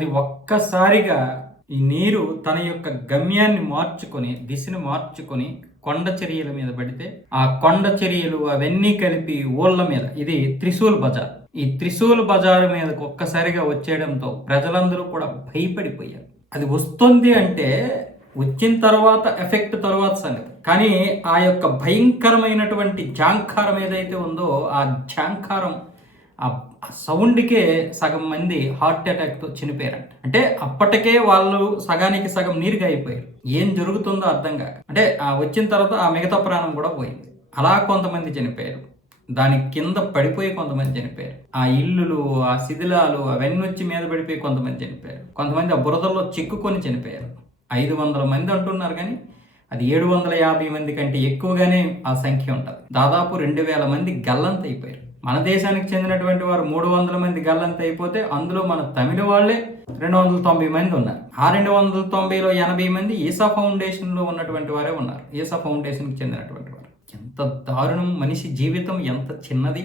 అది ఒక్కసారిగా ఈ నీరు తన యొక్క గమ్యాన్ని మార్చుకొని, దిశను మార్చుకొని కొండ చర్యల మీద పడితే, ఆ కొండ చర్యలు అవన్నీ కలిపి ఊళ్ళ మీద, ఇది త్రిశూల్ బజార్, ఈ త్రిశూల్ బజార్ మీదకు ఒక్కసారిగా వచ్చేయడంతో ప్రజలందరూ కూడా భయపడిపోయారు. అది వస్తుంది అంటే వచ్చిన తర్వాత ఎఫెక్ట్ తర్వాత సంగతి, కానీ ఆ యొక్క భయంకరమైనటువంటి జాంకారం ఏదైతే ఉందో, ఆ జాంకారం, ఆ సౌండ్కే సగం మంది హార్ట్ అటాక్తో చనిపోయారంట. అంటే అప్పటికే వాళ్ళు సగానికి సగం నీరుగా అయిపోయారు. ఏం జరుగుతుందో అర్థం కాక, అంటే వచ్చిన తర్వాత ఆ మిగతా ప్రాణం కూడా పోయింది. అలా కొంతమంది చనిపోయారు, దాని కింద పడిపోయి కొంతమంది చనిపోయారు, ఆ ఇల్లులు, ఆ శిథిలాలు అవన్నీ వచ్చి మీద పడిపోయి కొంతమంది చనిపోయారు, కొంతమంది ఆ బురదల్లో చిక్కుకొని చనిపోయారు. 500 మంది అంటున్నారు, కానీ అది 750 మంది కంటే ఎక్కువగానే ఆ సంఖ్య ఉంటుంది. దాదాపు 2000 మంది గల్లంత అయిపోయారు. మన దేశానికి చెందినటువంటి వారు 300 మంది గల్లంత అయిపోతే, అందులో మన తమిళ వాళ్ళే 290 మంది ఉన్నారు. ఆ 290లో 80 మంది ఈసా ఫౌండేషన్లో ఉన్నటువంటి వారే ఉన్నారు, ఈసా ఫౌండేషన్కి చెందినటువంటి వారు. ఎంత దారుణం! మనిషి జీవితం ఎంత చిన్నది.